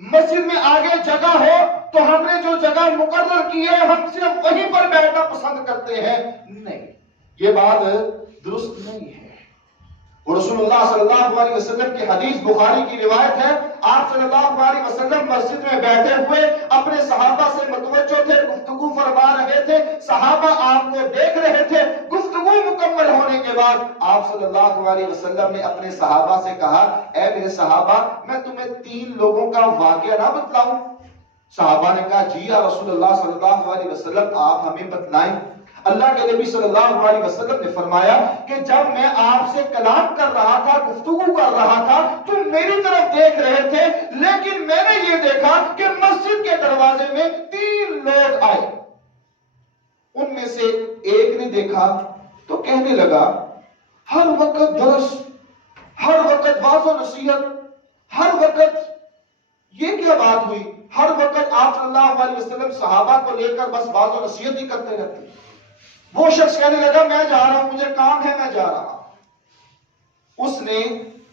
مسجد میں آگے جگہ ہو تو ہم نے جو جگہ مقرر کی ہے ہم صرف وہیں پر بیٹھنا پسند کرتے ہیں. نہیں, یہ بات درست نہیں ہے. اور رسول اللہ صلی اللہ علیہ وسلم کی حدیث بخاری کی روایت ہے, آپ صلی اللہ علیہ وسلم مسجد میں بیٹھے ہوئے اپنے صحابہ سے متوجہ تھے, گفتگو فرما رہے تھے, صحابہ آپ کو دیکھ رہے تھے. گفتگو مکمل ہونے کے بعد آپ صلی اللہ علیہ وسلم نے اپنے صحابہ سے کہا, اے میرے صحابہ میں تمہیں 3 لوگوں کا واقعہ نہ بتلاؤں؟ صحابہ نے کہا جی یا رسول اللہ صلی اللہ علیہ وسلم آپ ہمیں بتلائیں. اللہ کے نبی صلی اللہ علیہ وسلم نے فرمایا کہ جب میں آپ سے کلام کر رہا تھا, گفتگو کر رہا تھا, تم میری طرف دیکھ رہے تھے, لیکن میں نے یہ دیکھا کہ مسجد کے دروازے میں 3 لوگ آئے. ان میں سے ایک نے دیکھا تو کہنے لگا ہر وقت درس, ہر وقت واعظ و نصیحت, ہر وقت یہ کیا بات ہوئی؟ ہر وقت آپ صلی اللہ علیہ وسلم صحابہ کو لے کر بس واعظ و نصیحت ہی کرتے رہتے. وہ شخص کہنے لگا میں جا رہا ہوں, مجھے کام ہے, میں جا رہا ہوں. اس نے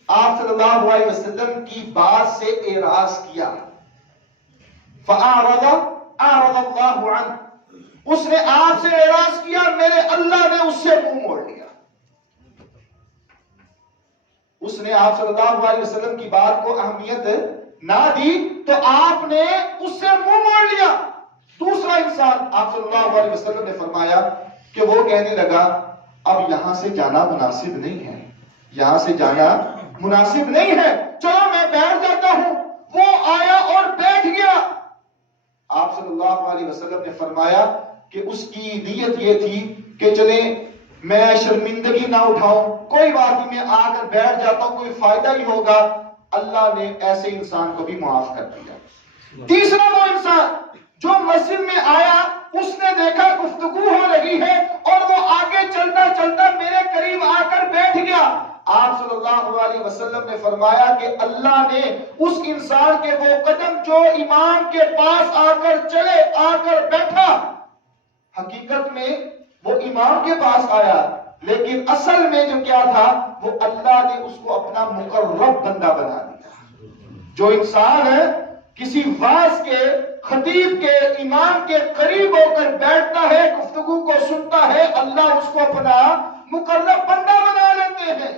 آپ صلی اللہ علیہ وسلم کی بات سے اعراض کیا. فَأَعْرَضَ اللَّهُ عَنْهُ, اس نے آپ سے اعراض کیا, میرے اللہ نے اس سے منہ موڑ لیا. اس نے آپ صلی اللہ علیہ وسلم کی بات کو اہمیت نہ دی تو آپ نے اس سے منہ موڑ لیا. دوسرا انسان, آپ صلی اللہ علیہ وسلم نے فرمایا کہ وہ کہنے لگا اب یہاں سے جانا مناسب نہیں ہے, یہاں سے جانا مناسب نہیں ہے, چلو میں بیٹھ جاتا ہوں. وہ آیا اور بیٹھ گیا. آپ صلی اللہ علیہ وسلم نے فرمایا کہ اس کی نیت یہ تھی کہ چلیں میں شرمندگی نہ اٹھاؤں, کوئی بات نہیں, میں آ کر بیٹھ جاتا ہوں, کوئی فائدہ ہی ہوگا. اللہ نے ایسے انسان کو بھی معاف کر دیا. تیسرا وہ انسان جو مسجد میں آیا, اس نے دیکھا گفتگو ہو رہی ہے اور وہ آگے چلتا چلتا میرے قریب آ کر بیٹھ گیا. آپ صلی اللہ علیہ وسلم نے فرمایا کہ اللہ نے اس انسان کے وہ قدم جو امام کے پاس آ کر چلے, آ کر بیٹھا, حقیقت میں وہ امام کے پاس آیا, لیکن اصل میں جو کیا تھا وہ اللہ نے اس کو اپنا مقرب بندہ بنا دیا. جو انسان کسی واعظ کے، خطیب کے، امام کے قریب ہو کر بیٹھتا ہے، گفتگو کو سنتا ہے، اللہ اس کو اپنا مقرب بندہ بنا لیتے ہیں۔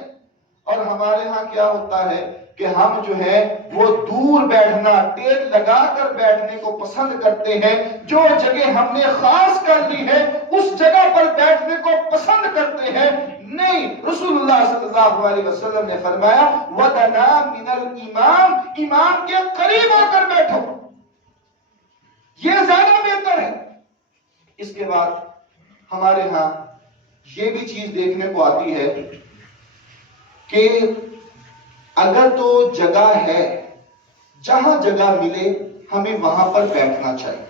اور ہمارے ہاں کیا ہوتا ہے کہ ہم جو ہے وہ دور بیٹھنا، ٹیل لگا کر بیٹھنے کو پسند کرتے ہیں۔ جو جگہ ہم نے خاص کر لی ہے اس جگہ پر بیٹھنے کو پسند کرتے ہیں۔ نہیں، رسول اللہ صلی اللہ علیہ وسلم نے فرمایا وَدَنَا مِنَ الْإِمَامِ، امام کے قریب ہو کر بیٹھو، یہ زیادہ بہتر ہے۔ اس کے بعد ہمارے ہاں یہ بھی چیز دیکھنے کو آتی ہے کہ اگر تو جگہ ہے، جہاں جگہ ملے ہمیں وہاں پر بیٹھنا چاہیے۔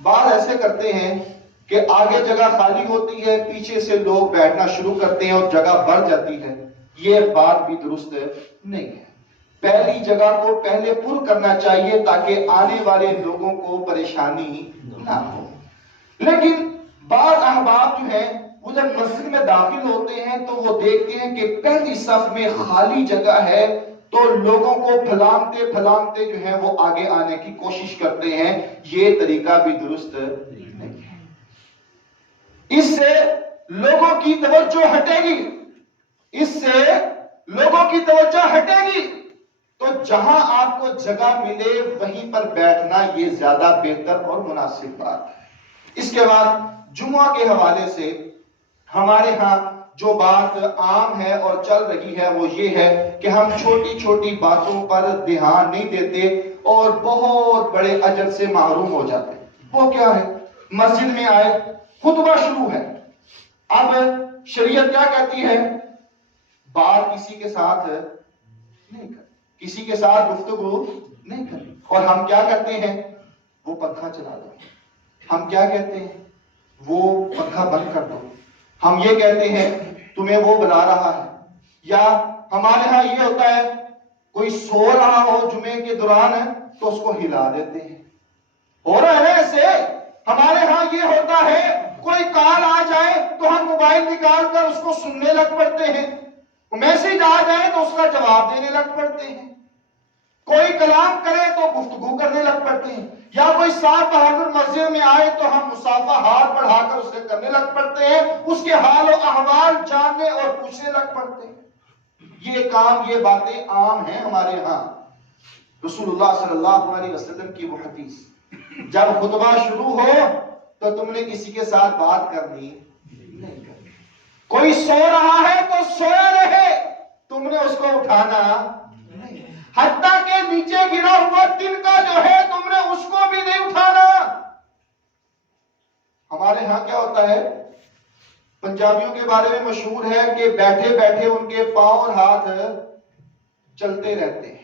بعض ایسے کرتے ہیں کہ آگے جگہ خالی ہوتی ہے، پیچھے سے لوگ بیٹھنا شروع کرتے ہیں اور جگہ بڑھ جاتی ہے۔ یہ بات بھی درست نہیں ہے۔ پہلی جگہ کو پہلے پر کرنا چاہیے تاکہ آنے والے لوگوں کو پریشانی نہ ہو۔ لیکن بعض احباب جو ہیں وہ جب مسجد میں داخل ہوتے ہیں تو وہ دیکھتے ہیں کہ پہلی صف میں خالی جگہ ہے، تو لوگوں کو پھلانگتے پھلانگتے جو ہے وہ آگے آنے کی کوشش کرتے ہیں۔ یہ طریقہ بھی درست نہیں ہے۔ اس سے لوگوں کی توجہ ہٹے گی، اس سے لوگوں کی توجہ ہٹے گی، تو جہاں آپ کو جگہ ملے وہیں پر بیٹھنا یہ زیادہ بہتر اور مناسب بات ہے۔ اس کے بعد جمعہ کے حوالے سے ہمارے ہاں جو بات عام ہے اور چل رہی ہے وہ یہ ہے کہ ہم چھوٹی چھوٹی باتوں پر دھیان نہیں دیتے اور بہت بڑے اجر سے محروم ہو جاتے ہیں۔ وہ کیا ہے؟ مسجد میں آئے، خطبہ شروع ہے، اب شریعت کیا کہتی ہے؟ بات کسی کے ساتھ نہیں کریں، کسی کے ساتھ گفتگو نہیں کریں، اور ہم کیا کرتے ہیں؟ وہ پنکھا چلا دو۔ ہم کیا کہتے ہیں؟ وہ پنکھا بند کر دو۔ ہم یہ کہتے ہیں تمہیں وہ بلا رہا ہے۔ یا ہمارے ہاں یہ ہوتا ہے کوئی سو رہا ہو جمعے کے دوران ہے تو اس کو ہلا دیتے ہیں۔ ہو رہا ہے ایسے؟ ہمارے ہاں یہ ہوتا ہے کوئی کال آ جائے تو ہم موبائل نکال کر اس کو سننے لگ پڑتے ہیں، میسج آ جائے تو اس کا جواب دینے لگ پڑتے ہیں، کوئی کلام کرے تو گفتگو کرنے لگ پڑتے ہیں، یا کوئی صاحب بہادر مسجد میں آئے تو ہم مصافحہ ہاتھ بڑھا کر اسے کرنے لگ پڑتے ہیں، اس کے حال و احوال جاننے اور پوچھنے لگ پڑتے ہیں۔ یہ کام، یہ باتیں عام ہیں ہمارے ہاں۔ رسول اللہ صلی اللہ علیہ وسلم کی وہ حدیث، جب خطبہ شروع ہو تو تم نے کسی کے ساتھ بات کرنی نہیں کرنی۔ کوئی سو رہا ہے تو سویا رہے، تم نے اس کو اٹھانا نہیں، حتیٰ کہ نیچے گرا ہوا تنکا جو ہے تم نے اس کو بھی نہیں اٹھانا۔ ہمارے ہاں کیا ہوتا ہے؟ پنجابیوں کے بارے میں مشہور ہے کہ بیٹھے بیٹھے ان کے پاؤں اور ہاتھ چلتے رہتے ہیں۔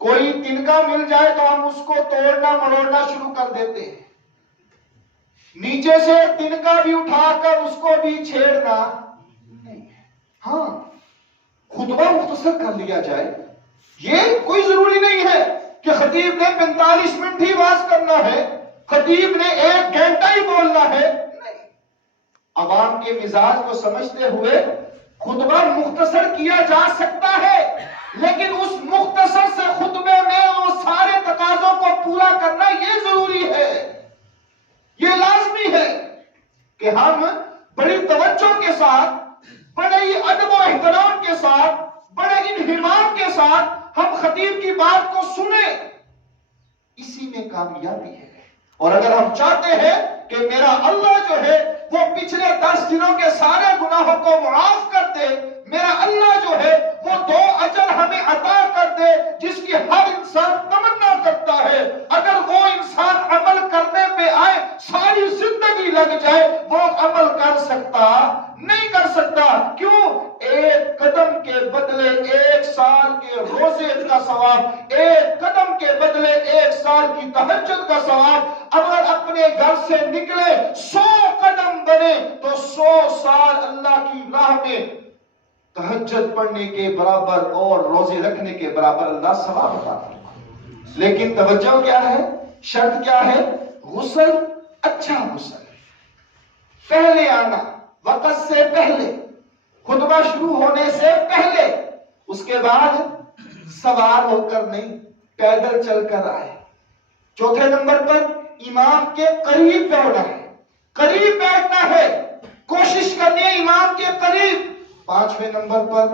کوئی تنکا مل جائے تو ہم اس کو توڑنا مروڑنا شروع کر دیتے ہیں، نیچے سے تنکا بھی اٹھا کر اس کو بھی چھیڑنا نہیں ہے۔ ہاں، خطبہ مختصر کر لیا جائے، یہ کوئی ضروری نہیں ہے کہ خطیب نے 45 منٹ ہی واز کرنا ہے، خطیب نے 1 گھنٹہ ہی بولنا ہے، نہیں۔ عوام کے مزاج کو سمجھتے ہوئے خطبہ مختصر کیا جا سکتا ہے، لیکن اس مختصر سے خطبے میں وہ سارے تقاضوں کو پورا کرنا یہ ضروری ہے، یہ لازمی ہے کہ ہم بڑی توجہ کے ساتھ، بڑے ہی ادب و احترام کے ساتھ، بڑے انہمام کے ساتھ ہم خطیب کی بات کو سنیں، اسی میں کامیابی ہے۔ اور اگر ہم چاہتے ہیں کہ میرا اللہ جو ہے وہ پچھلے 10 دنوں کے سارے گناہوں کو معاف کر دے، میرا اللہ جو ہے وہ 2 اجر ہمیں عطا کر دے جس کی ہر انسان تمنا کرتا ہے، اگر وہ انسان عمل کرنے پہ آئے ساری زندگی لگ جائے وہ عمل کر سکتا نہیں کر سکتا۔ کیوں؟ 1 قدم کے بدلے 1 سال کے روزے کا ثواب، 1 قدم کے بدلے 1 سال کی تہجد کا ثواب۔ اگر اپنے گھر سے نکلے 100 قدم بنے تو 100 سال اللہ کی راہ میں تہجد پڑھنے کے برابر اور روزے رکھنے کے برابر اللہ ثواب عطا کرے۔ لیکن توجہ کیا ہے؟ شرط کیا ہے؟ غسل، اچھا غسل، پہلے آنا، وقت سے پہلے، خطبہ شروع ہونے سے پہلے، اس کے بعد سوار ہو کر نہیں، پیدل چل کر آئے. چوتھے نمبر پر امام کے قریب بیٹھنا ہے, قریب بیٹھنا ہے, کوشش کرنی ہے امام کے قریب. پانچویں نمبر پر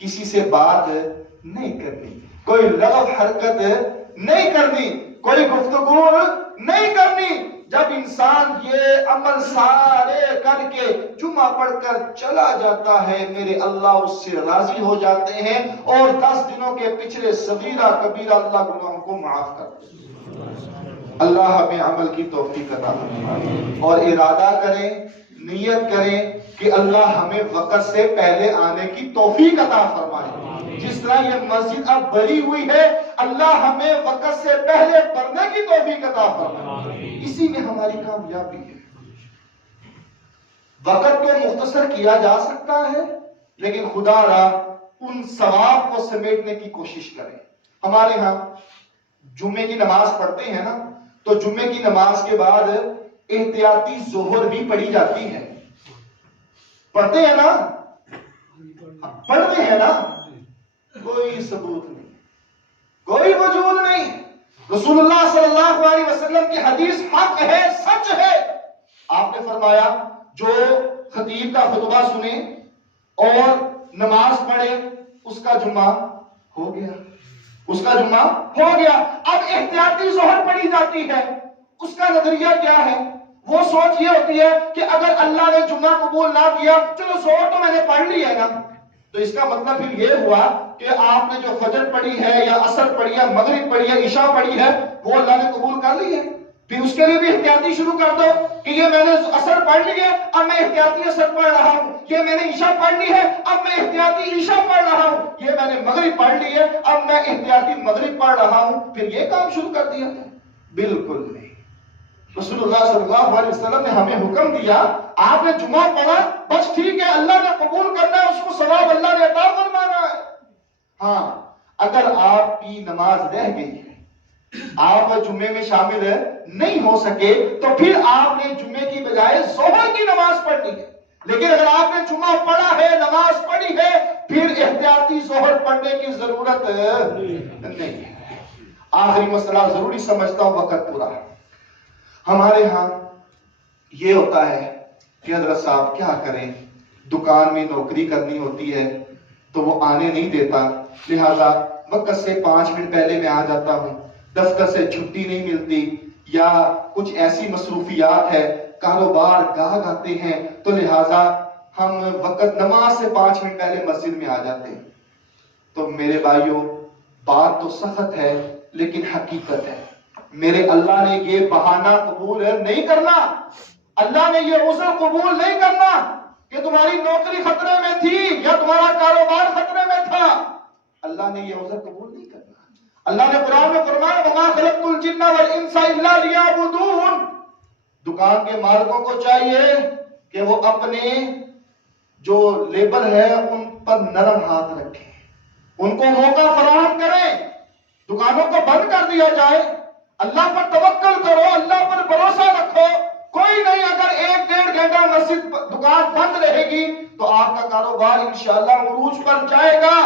کسی سے بات نہیں کرنی, کوئی لغو حرکت نہیں کرنی, کوئی گفتگو نہیں کرنی. جب انسان یہ عمل سارے کر کے جمعہ پڑھ کر چلا جاتا ہے, میرے اللہ اس سے راضی ہو جاتے ہیں اور 10 دنوں کے پچھلے صغیرہ کبیرہ اللہ گناہوں کو معاف کرتے ہیں. اللہ ہمیں عمل کی توفیق عطا فرمائے اور ارادہ کریں, نیت کریں کہ اللہ ہمیں وقت سے پہلے آنے کی توفیق عطا فرمائے. جس طرح یہ مسجد اب بری ہوئی ہے, اللہ ہمیں وقت سے پہلے پڑھنے کی توفیق عطا فرمائے. اسی میں ہماری کامیابی ہے. وقت کو مختصر کیا جا سکتا ہے, لیکن خدا را ان ثواب کو سمیٹنے کی کوشش کریں. ہمارے ہاں جمعے کی نماز پڑھتے ہیں نا, تو جمعے کی نماز کے بعد احتیاطی ظہر بھی پڑھی جاتی ہے. پڑھتے ہیں نا, پڑھتے ہیں نا, کوئی ثبوت نہیں, کوئی وجود نہیں. رسول اللہ صلی اللہ علیہ وسلم کی حدیث حق ہے, سچ ہے. آپ نے فرمایا جو خطیب کا خطبہ سنے اور نماز پڑھے اس کا جمعہ ہو گیا, اس کا جمعہ ہو گیا. اب احتیاطی ظہر پڑھی جاتی ہے, اس کا نظریہ کیا ہے؟ وہ سوچ یہ ہوتی ہے کہ اگر اللہ نے جمعہ قبول نہ کیا, چلو ظہر تو میں نے پڑھ لی ہے نا, تو اس کا مطلب پھر یہ ہوا کہ آپ نے جو فجر پڑھی ہے یا عصر پڑھی ہے, مغرب پڑھی ہے, عشاء پڑھی ہے, وہ اللہ نے قبول کر لی ہے. پھر اس کے لیے بھی احتیاطی شروع کر دو کہ یہ میں نے عصر پڑھ لی ہے, اب میں احتیاطی عصر پڑھ رہا ہوں. یہ میں نے عشاء پڑھ لی ہے, اب میں احتیاطی عشاء پڑھ رہا ہوں. یہ میں نے مغرب پڑھ لی ہے, اب میں احتیاطی مغرب پڑھ رہا ہوں. پھر یہ کام شروع کر دیا تھا؟ بالکل نہیں. رسول اللہ صلی اللہ علیہ وسلم نے ہمیں حکم دیا, آپ نے جمعہ پڑھا, بس ٹھیک ہے, اللہ نے قبول کرنا ہے, اس کو ثواب اللہ نے عطا فرمانا ہے. ہاں, اگر آپ کی نماز رہ گئی ہے, آپ جمعے میں شامل نہیں ہو سکے, تو پھر آپ نے جمعے کی بجائے ظہر کی نماز پڑھنی ہے. لیکن اگر آپ نے جمعہ پڑھا ہے, نماز پڑھی ہے, پھر احتیاطی ظہر پڑھنے کی ضرورت نہیں ہے. آخری مسئلہ ضروری سمجھتا ہوں, وقت پورا ہے. ہمارے ہاں یہ ہوتا ہے کہ حضرت صاحب کیا کریں, دکان میں نوکری کرنی ہوتی ہے تو وہ آنے نہیں دیتا, لہذا وقت سے 5 منٹ پہلے میں آ جاتا ہوں. دفتر سے چھٹی نہیں ملتی یا کچھ ایسی مصروفیات ہے, کاروبار گاہک آتے ہیں, تو لہذا ہم وقت نماز سے 5 منٹ پہلے مسجد میں آ جاتے ہیں. تو میرے بھائیوں, بات تو سخت ہے لیکن حقیقت ہے. میرے اللہ نے یہ بہانہ قبول نہیں کرنا, اللہ نے یہ عذر قبول نہیں کرنا کہ تمہاری نوکری خطرے میں تھی یا تمہارا کاروبار خطرے میں تھا. اللہ نے یہ عذر قبول نہیں کرنا. اللہ نے قرآن میں فرمایا وَمَا خَلَقْتُ الْجِنَّ وَالْإِنسَ إِلَّا لِيَعْبُدُونِ. دکان کے مالکوں کو چاہیے کہ وہ اپنے جو لیبر ہے ان پر نرم ہاتھ رکھیں, ان کو موقع فراہم کریں. دکانوں کو بند کر دیا جائے, اللہ پر توکل کرو, اللہ پر بھروسہ رکھو. کوئی نہیں, اگر 1-1.5 گھنٹہ مسجد دکان بند رہے گی تو آپ کا کاروبار انشاءاللہ عروج پر جائے گا.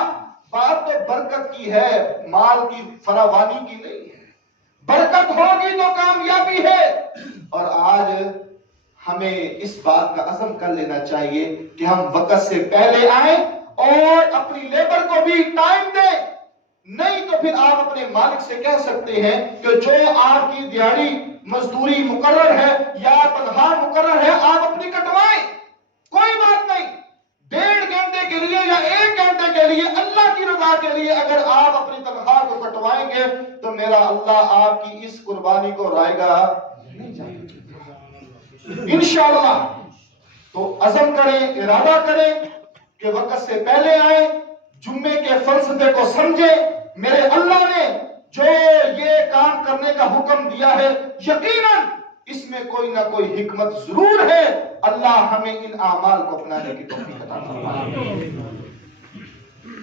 بات تو برکت کی ہے, مال کی فراوانی کی نہیں ہے. برکت ہوگی تو کامیابی ہے. اور آج ہمیں اس بات کا عزم کر لینا چاہیے کہ ہم وقت سے پہلے آئیں اور اپنی لیبر کو بھی ٹائم دیں. نہیں تو پھر آپ اپنے مالک سے کہہ سکتے ہیں کہ جو آپ کی دیہاڑی مزدوری مقرر ہے یا تنخواہ مقرر ہے, آپ اپنی کٹوائیں, کوئی بات نہیں. 1.5 گھنٹے کے لیے یا 1 گھنٹے کے لیے اللہ کی رضا کے لیے اگر آپ اپنی تنخواہ کو کٹوائیں گے تو میرا اللہ آپ کی اس قربانی کو رائے گا نہیں جائے انشاءاللہ. تو عزم کریں, ارادہ کریں کہ وقت سے پہلے آئیں, جمعے کے فلسفے کو سمجھیں. میرے اللہ نے جو یہ کام کرنے کا حکم دیا ہے, یقیناً اس میں کوئی نہ کوئی حکمت ضرور ہے. اللہ ہمیں ان اعمال کو اپنانے کی توفیق عطا فرمائے.